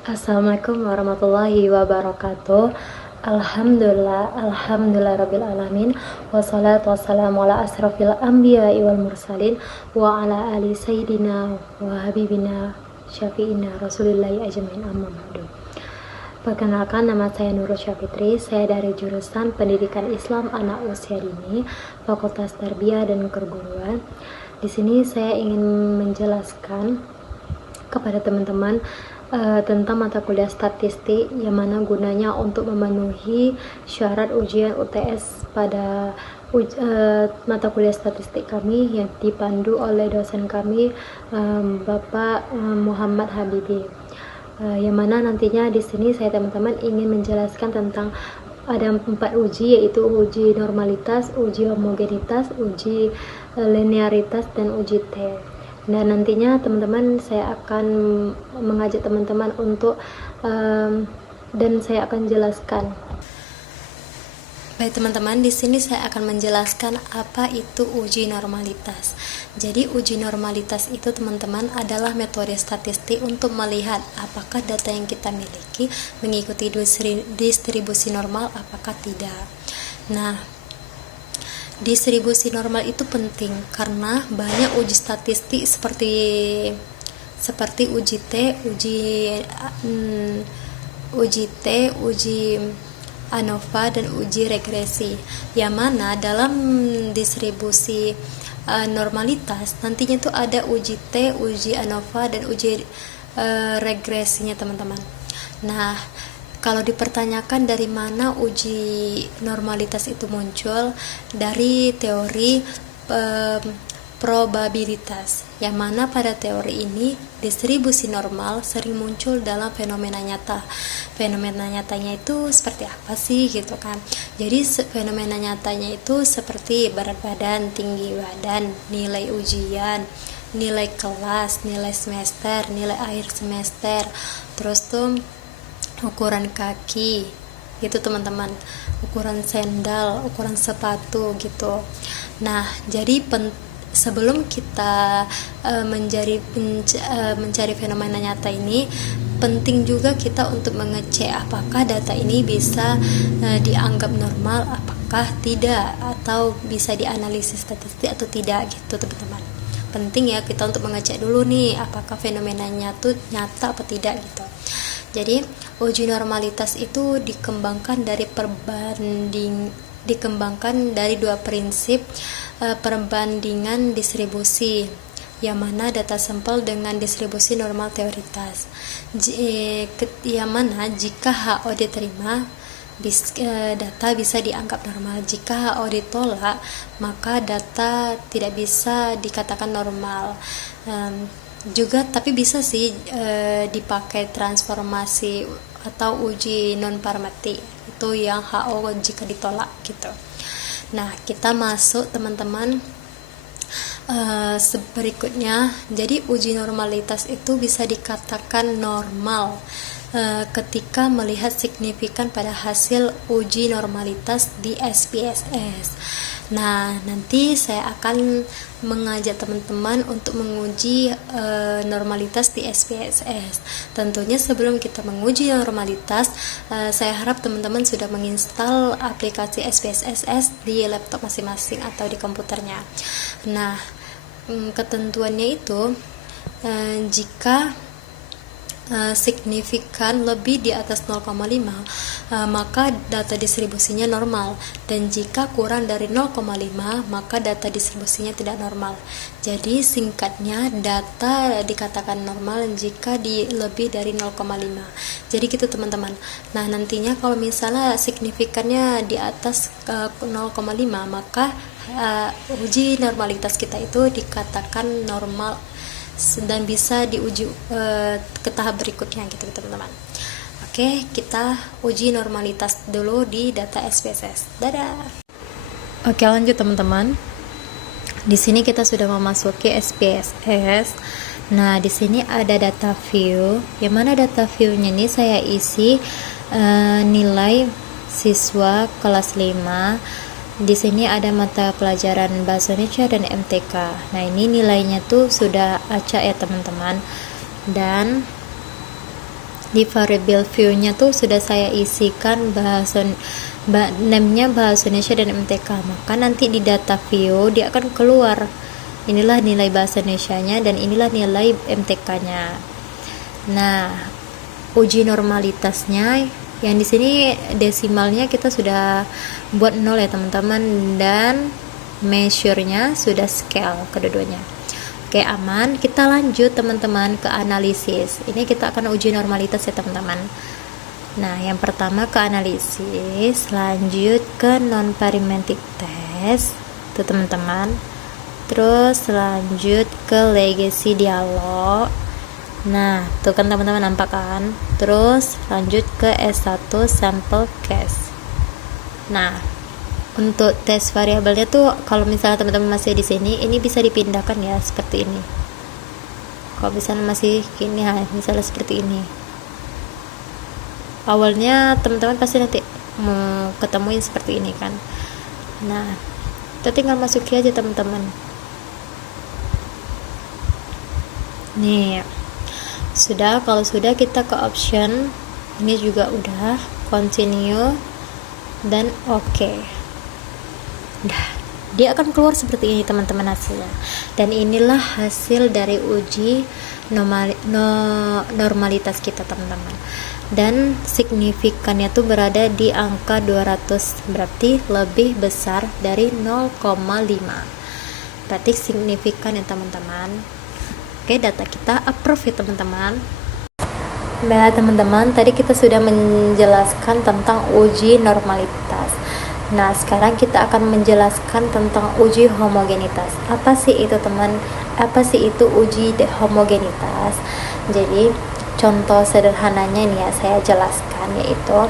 Assalamualaikum warahmatullahi wabarakatuh. Alhamdulillah rabbil alamin. Wassalatu wassalamu ala asrafil anbiya'i wal mursalin wa ala ali sayyidina wa habibina syafi'ina rasulillahi ajmain, amma ba'du. Perkenalkan, nama saya Nurul Syafitri. Saya dari jurusan Pendidikan Islam Anak Usia Dini, Fakultas Tarbiyah dan Keguruan. Di sini saya ingin menjelaskan kepada teman-teman tentang mata kuliah statistik, yang mana gunanya untuk memenuhi syarat ujian UTS pada mata kuliah statistik kami yang dipandu oleh dosen kami, Bapak Muhammad Habibi. Yang mana nantinya di sini saya teman-teman ingin menjelaskan tentang ada 4 uji, yaitu uji normalitas, uji homogenitas, uji linearitas, dan uji T. Dan nantinya teman-teman saya akan mengajak teman-teman untuk dan saya akan jelaskan. Baik teman-teman, di sini saya akan menjelaskan apa itu uji normalitas. Jadi uji normalitas itu teman-teman adalah metode statistik untuk melihat apakah data yang kita miliki mengikuti distribusi normal apakah tidak. Nah, distribusi normal itu penting karena banyak uji statistik seperti uji T, uji ANOVA, dan uji regresi, yang mana dalam distribusi normalitas nantinya itu ada uji T, uji ANOVA, dan uji regresinya teman-teman. Nah, kalau dipertanyakan dari mana uji normalitas itu muncul, dari teori probabilitas, yang mana pada teori ini distribusi normal sering muncul dalam fenomena nyata. Fenomena nyatanya itu seperti apa sih gitu kan. Jadi fenomena nyatanya itu seperti berat badan, tinggi badan, nilai ujian, nilai kelas, nilai semester, nilai akhir semester, terus tuh ukuran kaki gitu teman-teman, ukuran sendal, ukuran sepatu gitu. Nah, jadi sebelum kita mencari fenomena nyata ini, penting juga kita untuk mengecek apakah data ini bisa dianggap normal, apakah tidak, atau bisa dianalisis statistik atau tidak gitu teman-teman. Penting ya kita untuk mengecek dulu nih apakah fenomenanya tuh nyata atau tidak gitu. Jadi uji normalitas itu dikembangkan dari dua prinsip perbandingan distribusi, yang mana data sampel dengan distribusi normal teoritas, yang mana jika HO diterima data bisa dianggap normal, jika HO ditolak maka data tidak bisa dikatakan normal. Juga tapi bisa sih dipakai transformasi atau uji non parametrik, itu yang HO jika ditolak gitu. Nah, kita masuk teman-teman berikutnya. Jadi uji normalitas itu bisa dikatakan normal ketika melihat signifikan pada hasil uji normalitas di SPSS. Nah, nanti saya akan mengajak teman-teman untuk menguji normalitas di SPSS. Tentunya sebelum kita menguji normalitas, saya harap teman-teman sudah menginstal aplikasi SPSS di laptop masing-masing atau di komputernya. Nah, ketentuannya itu jika signifikan lebih di atas 0,5 maka data distribusinya normal, dan jika kurang dari 0,5 maka data distribusinya tidak normal. Jadi singkatnya data dikatakan normal jika lebih dari 0,5. Jadi gitu teman-teman. Nah, nantinya kalau misalnya signifikannya di atas 0,5 maka uji normalitas kita itu dikatakan normal dan bisa diuji ke tahap berikutnya gitu teman-teman. Oke, kita uji normalitas dulu di data SPSS. Dadah. Oke, lanjut teman-teman. Di sini kita sudah memasuki SPSS. Nah, di sini ada data view. Yang mana data view-nya ini saya isi nilai siswa kelas 5. Di sini ada mata pelajaran Bahasa Indonesia dan MTK. Nah, ini nilainya tuh sudah acak ya teman-teman. Dan Di variable view-nya tuh sudah saya isikan name-nya bahasa Indonesia dan MTK, maka nanti di data view dia akan keluar inilah nilai bahasa Indonesianya dan inilah nilai MTK-nya. Nah, uji normalitasnya yang di sini desimalnya kita sudah buat 0 ya teman-teman, dan measure-nya sudah scale kedua-duanya. Oke, aman. Kita lanjut teman-teman ke analisis. Ini kita akan uji normalitas ya teman-teman. Nah, yang pertama ke analisis, lanjut ke non-parametric test tuh teman-teman. Terus lanjut ke legacy dialog. Nah, tuh kan teman-teman nampak kan? Terus lanjut ke S1 sample case. Nah, untuk tes variabelnya tuh kalau misalnya teman-teman masih di sini, ini bisa dipindahkan ya seperti ini. Kalau misalnya masih gini ya, misalnya seperti ini. Awalnya teman-teman pasti nanti mau ketemuin seperti ini kan. Nah, kita tinggal masukin aja teman-teman. Nih, sudah. Kalau sudah, kita ke option. Ini juga udah, continue dan oke. Nah, dia akan keluar seperti ini teman-teman hasilnya. Dan inilah hasil dari uji normalitas kita teman-teman. Dan signifikannya tuh berada di angka 200, berarti lebih besar dari 0,5. Berarti signifikan ya teman-teman. Oke, data kita approve ya teman-teman. Baik teman-teman, tadi kita sudah menjelaskan tentang uji normalitas. Nah, sekarang kita akan menjelaskan tentang uji homogenitas. Apa sih itu teman? Apa sih itu uji homogenitas? Jadi, contoh sederhananya nih ya saya jelaskan, yaitu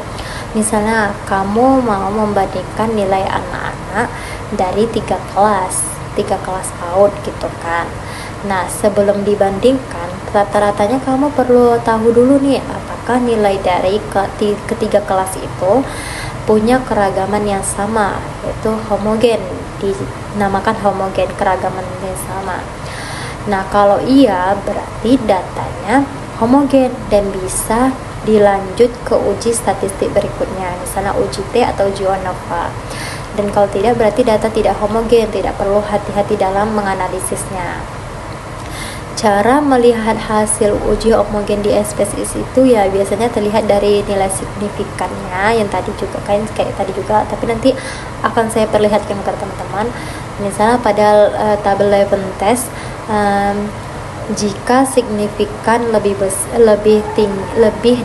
misalnya kamu mau membandingkan nilai anak-anak dari 3 kelas PAUD gitu kan. Nah, sebelum dibandingkan, rata-ratanya kamu perlu tahu dulu nih, apakah nilai dari ketiga kelas itu punya keragaman yang sama, yaitu homogen, dinamakan homogen, keragaman yang sama. Nah, kalau iya berarti datanya homogen dan bisa dilanjut ke uji statistik berikutnya, misalnya uji T atau uji ANOVA. Dan kalau tidak berarti data tidak homogen, tidak perlu hati-hati dalam menganalisisnya. Cara melihat hasil uji homogen di SPSS itu ya biasanya terlihat dari nilai signifikannya yang tadi juga kayak tadi juga, tapi nanti akan saya perlihatkan ke teman-teman. Misalnya pada tabel Levin test, jika signifikan lebih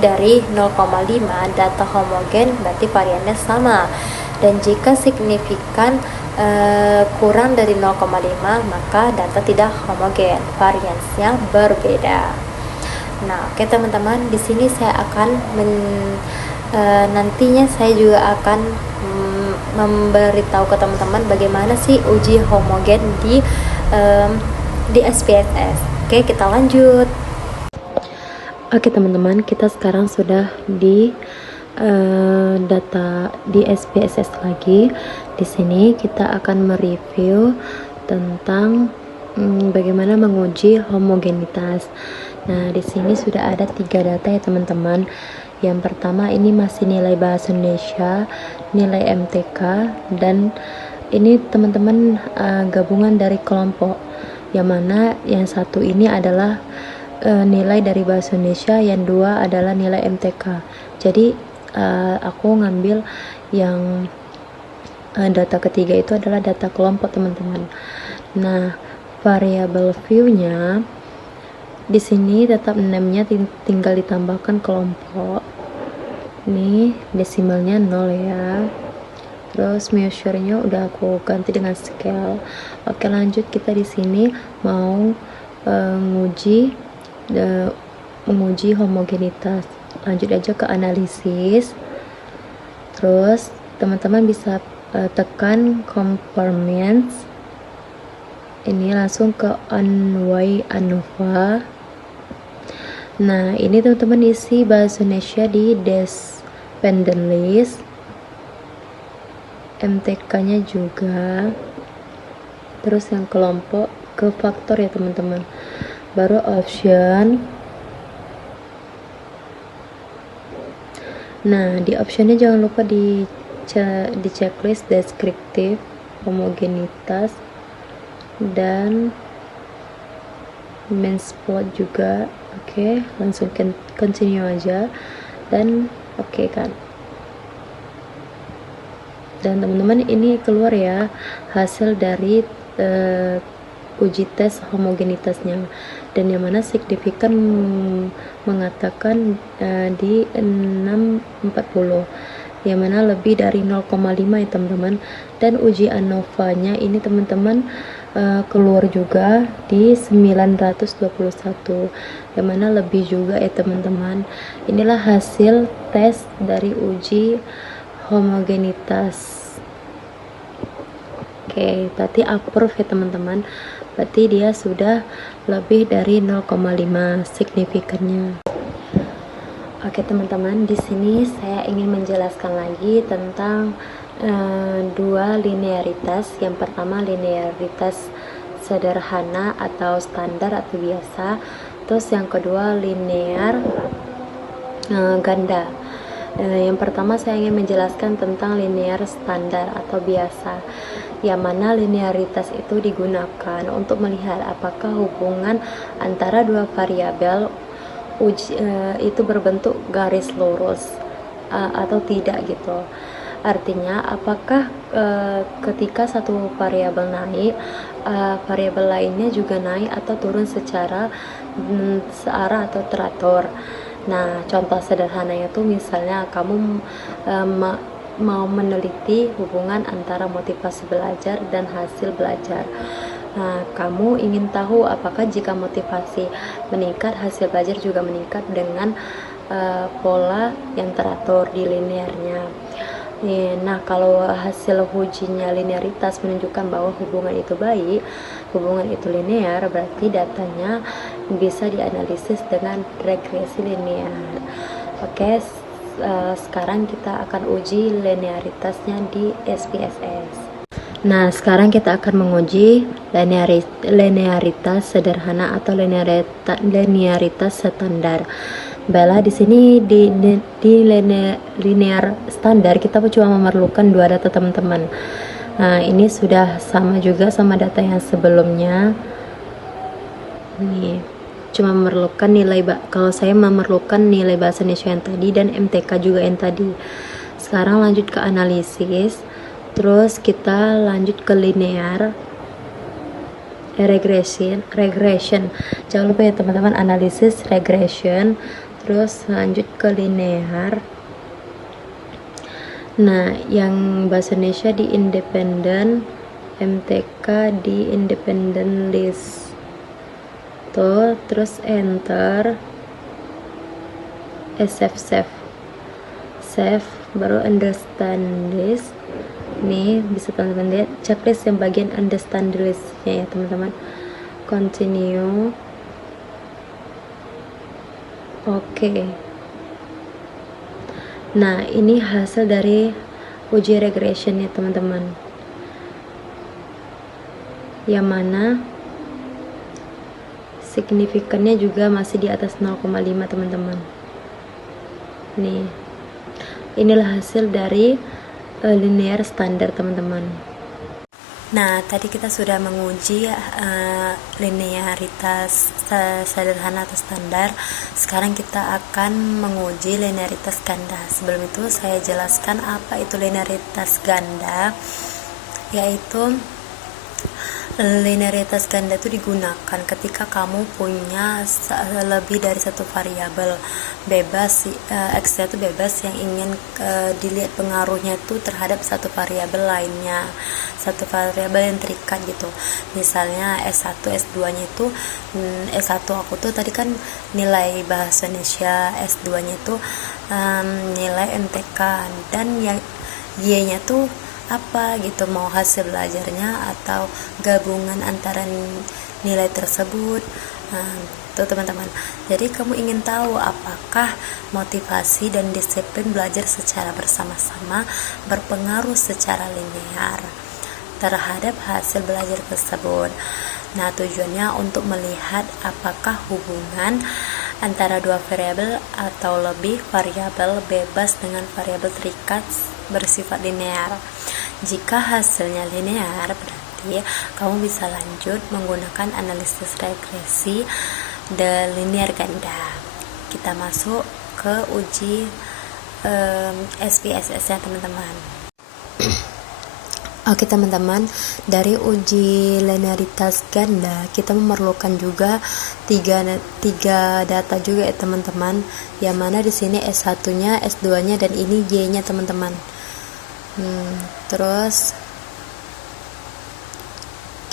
dari 0,5 data homogen berarti variannya sama, dan jika signifikan kurang dari 0,5 maka data tidak homogen, variansnya berbeda. Nah, oke teman-teman, di sini saya akan nantinya saya juga akan memberitahu ke teman-teman bagaimana sih uji homogen di SPSS. Oke, kita lanjut. Oke teman-teman, kita sekarang sudah di data di SPSS lagi. Di sini kita akan mereview tentang bagaimana menguji homogenitas. Nah, di sini sudah ada 3 data ya teman-teman. Yang pertama ini masih nilai bahasa Indonesia, nilai MTK, dan ini teman-teman gabungan dari kelompok. Yang mana yang satu ini adalah nilai dari bahasa Indonesia, yang 2 adalah nilai MTK. Jadi aku ngambil yang data ketiga itu adalah data kelompok teman-teman. Nah, variabel view-nya di sini tetap name-nya tinggal ditambahkan kelompok. Ini desimalnya 0 ya. Terus measure-nya udah aku ganti dengan scale. Oke, lanjut. Kita di sini mau menguji homogenitas. Lanjut aja ke analisis. Terus teman-teman bisa tekan conformance. Ini langsung ke ONY ANOVA. Nah, ini teman-teman isi bahasa Indonesia di dependent list, MTK-nya juga. Terus yang kelompok ke faktor ya teman-teman. Baru option. Nah, di optionnya jangan lupa di checklist deskriptif, homogenitas, dan main plot juga. Oke, langsung continue aja, dan oke kan. Dan teman-teman, ini keluar ya hasil dari uji tes homogenitasnya, dan yang mana signifikan mengatakan di 640, yang mana lebih dari 0,5 ya teman-teman. Dan uji ANOVA-nya ini teman-teman keluar juga di 921, yang mana lebih juga ya teman-teman. Inilah hasil tes dari uji homogenitas. Oke, berarti approve ya teman-teman. Berarti dia sudah lebih dari 0,5 signifikannya. Oke teman-teman, di sini saya ingin menjelaskan lagi tentang dua linearitas. Yang pertama linearitas sederhana atau standar atau biasa. Terus yang kedua linear ganda. Yang pertama saya ingin menjelaskan tentang linear standar atau biasa, yang mana linearitas itu digunakan untuk melihat apakah hubungan antara dua variabel itu berbentuk garis lurus atau tidak gitu. Artinya apakah ketika satu variabel naik, variabel lainnya juga naik atau turun secara searah atau teratur. Nah, contoh sederhananya tuh misalnya kamu mau meneliti hubungan antara motivasi belajar dan hasil belajar. Nah, kamu ingin tahu apakah jika motivasi meningkat, hasil belajar juga meningkat dengan pola yang teratur di linearnya. Nah, kalau hasil ujinya linearitas menunjukkan bahwa hubungan itu baik, hubungan itu linear, berarti datanya bisa dianalisis dengan regresi linear. Oke, sekarang kita akan uji linearitasnya di SPSS. Nah, sekarang kita akan menguji linearitas sederhana atau linearitas standar. Bella, di sini di linear standar kita cuma memerlukan dua data teman-teman. Nah, ini sudah sama juga sama data yang sebelumnya. Nih, cuma memerlukan nilai kalau saya memerlukan nilai bahasa Indonesia yang tadi dan MTK juga yang tadi. Sekarang lanjut ke analisis. Terus kita lanjut ke linear regression. Jangan lupa ya teman-teman, analisis regression. Terus lanjut ke linear. Nah, yang bahasa Indonesia di independent, MTK di independent list. Tuh, terus enter, save, baru understand list. Nih, bisa teman-teman lihat checklist yang bagian understand listnya ya teman-teman. Continue. Oke. Nah, ini hasil dari uji regression ya teman-teman, yang mana signifikannya juga masih di atas 0,5 teman-teman. Nih, inilah hasil dari linear standar teman-teman. Nah, tadi kita sudah menguji linearitas sederhana atau standar. Sekarang kita akan menguji linearitas ganda. Sebelum itu saya jelaskan apa itu linearitas ganda, yaitu linearitas ganda itu digunakan ketika kamu punya lebih dari satu variabel bebas, X itu bebas, yang ingin dilihat pengaruhnya itu terhadap satu variabel lainnya, satu variabel yang terikat gitu. Misalnya S1, S2 nya itu S1 aku tuh tadi kan nilai bahasa Indonesia, S2 nya itu nilai MTK, dan yang Y nya tuh apa gitu, mau hasil belajarnya atau gabungan antara nilai tersebut. Tuh teman-teman, jadi kamu ingin tahu apakah motivasi dan disiplin belajar secara bersama-sama berpengaruh secara linear terhadap hasil belajar tersebut. Nah, tujuannya untuk melihat apakah hubungan antara dua variabel atau lebih variabel bebas dengan variabel terikat bersifat linear. Jika hasilnya linear, berarti kamu bisa lanjut menggunakan analisis regresi linear ganda. Kita masuk ke uji SPSS ya teman-teman. Oke teman-teman, dari uji linearitas ganda kita memerlukan juga tiga data juga ya teman-teman, yang mana di sini S1-nya, S2-nya, dan ini Y-nya teman-teman. Terus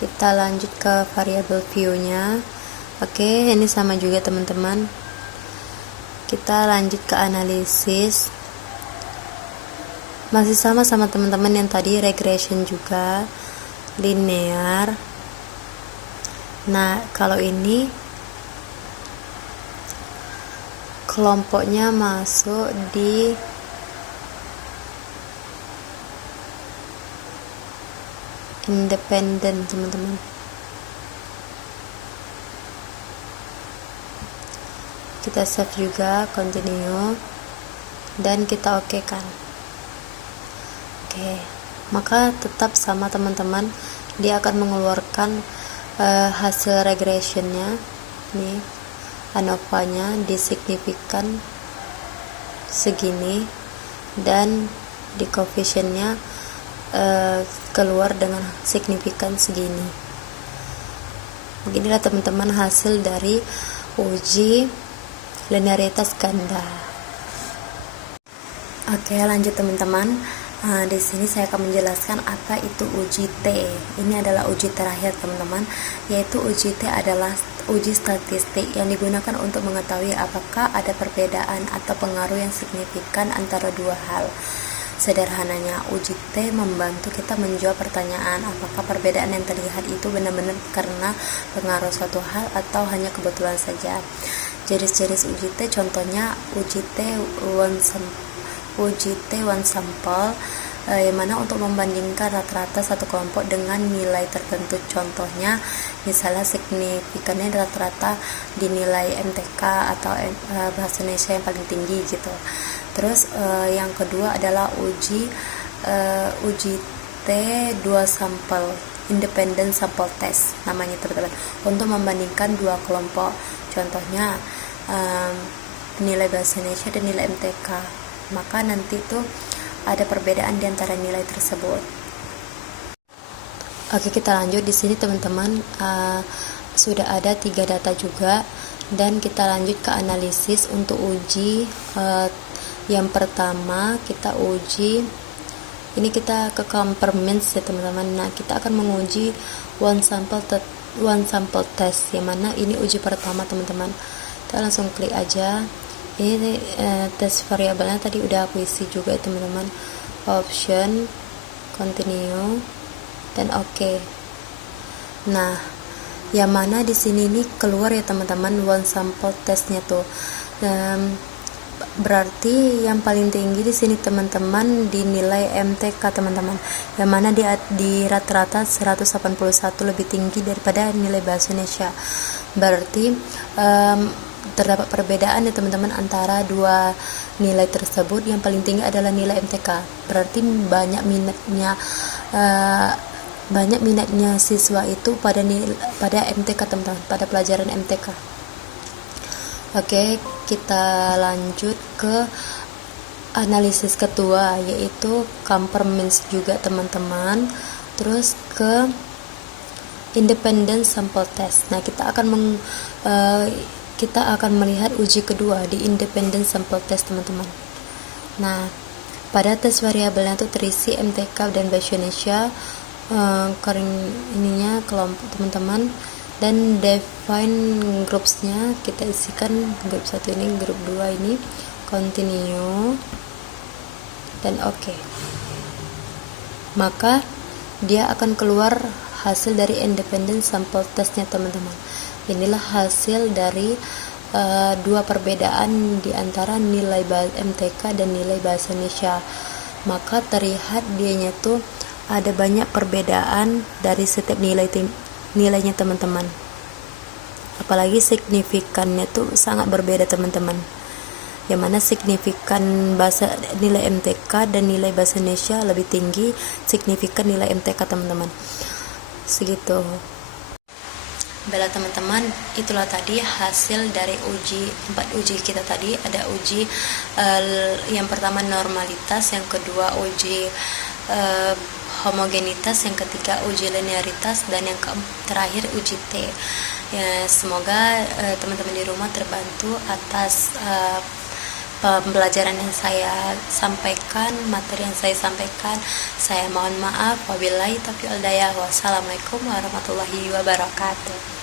kita lanjut ke variabel view-nya. Oke, ini sama juga teman-teman. Kita lanjut ke analisis. Masih sama teman-teman yang tadi, regression juga, linear. Nah, kalau ini kelompoknya masuk di independen teman-teman. Kita save juga, continue, dan kita oke kan. Oke, maka tetap sama teman-teman, dia akan mengeluarkan hasil regressionnya nih, ANOVA-nya di signifikan segini, dan di koefisiennya keluar dengan signifikan segini. Beginilah teman-teman hasil dari uji linearitas ganda. Oke, lanjut teman-teman. Di sini saya akan menjelaskan apa itu uji T. Ini adalah uji terakhir teman-teman, yaitu uji T adalah uji statistik yang digunakan untuk mengetahui apakah ada perbedaan atau pengaruh yang signifikan antara dua hal. Sederhananya, uji T membantu kita menjawab pertanyaan apakah perbedaan yang terlihat itu benar-benar karena pengaruh suatu hal atau hanya kebetulan saja. Jenis-jenis uji T contohnya uji T one sample, yang mana untuk membandingkan rata-rata satu kelompok dengan nilai tertentu. Contohnya misalnya signifikannya rata-rata dinilai MTK atau bahasa Indonesia yang paling tinggi gitu. Terus yang kedua adalah uji T dua sampel, independent sample test namanya teman-teman, untuk membandingkan dua kelompok. Contohnya nilai bahasa Indonesia dan nilai MTK. Maka nanti itu ada perbedaan di antara nilai tersebut. Oke, kita lanjut. Di sini teman-teman sudah ada 3 data juga, dan kita lanjut ke analisis untuk uji. Yang pertama kita uji, ini kita ke Camperments ya teman-teman. Nah, kita akan menguji one sample test, yang mana ini uji pertama teman-teman. Kita langsung klik aja. Ini tes variabelnya tadi udah aku isi juga teman-teman. Option, continue, dan oke. Nah, yang mana di sini nih keluar ya teman-teman one sample testnya tuh. Berarti yang paling tinggi di sini teman-teman dinilai MTK teman-teman, yang mana di rata-rata 181 lebih tinggi daripada nilai bahasa Indonesia. Berarti terdapat perbedaan ya teman-teman antara dua nilai tersebut. Yang paling tinggi adalah nilai MTK, berarti banyak minatnya siswa itu pada MTK teman-teman, pada pelajaran MTK. Oke, kita lanjut ke analisis kedua, yaitu Camperments juga teman-teman. Terus ke independent sample test. Nah, kita akan melihat uji kedua di independent sample test teman-teman. Nah, pada tes variabelnya itu terisi MTK dan bahasa Indonesia, kelompok teman-teman, dan define groupsnya kita isikan grup 1 ini, grup 2 ini, continue, dan oke. Maka dia akan keluar hasil dari independent sample testnya teman-teman. Inilah hasil dari dua perbedaan di antara nilai MTK dan nilai bahasa Indonesia. Maka terlihat dianya tuh ada banyak perbedaan dari setiap nilainya teman-teman. apalagi signifikannya tuh sangat berbeda teman-teman, yang mana signifikan bahasa nilai MTK dan nilai bahasa Indonesia lebih tinggi signifikan nilai MTK teman-teman. Segitu. Baiklah teman-teman, itulah tadi hasil dari 4 uji kita tadi. Ada uji yang pertama normalitas, yang kedua uji homogenitas, yang ketiga uji linearitas, dan yang terakhir uji T. Ya, semoga teman-teman di rumah terbantu atas pembelajaran yang saya sampaikan, materi yang saya sampaikan. Saya mohon maaf, wabillahi taufiq wal hidayah. Wassalamualaikum warahmatullahi wabarakatuh.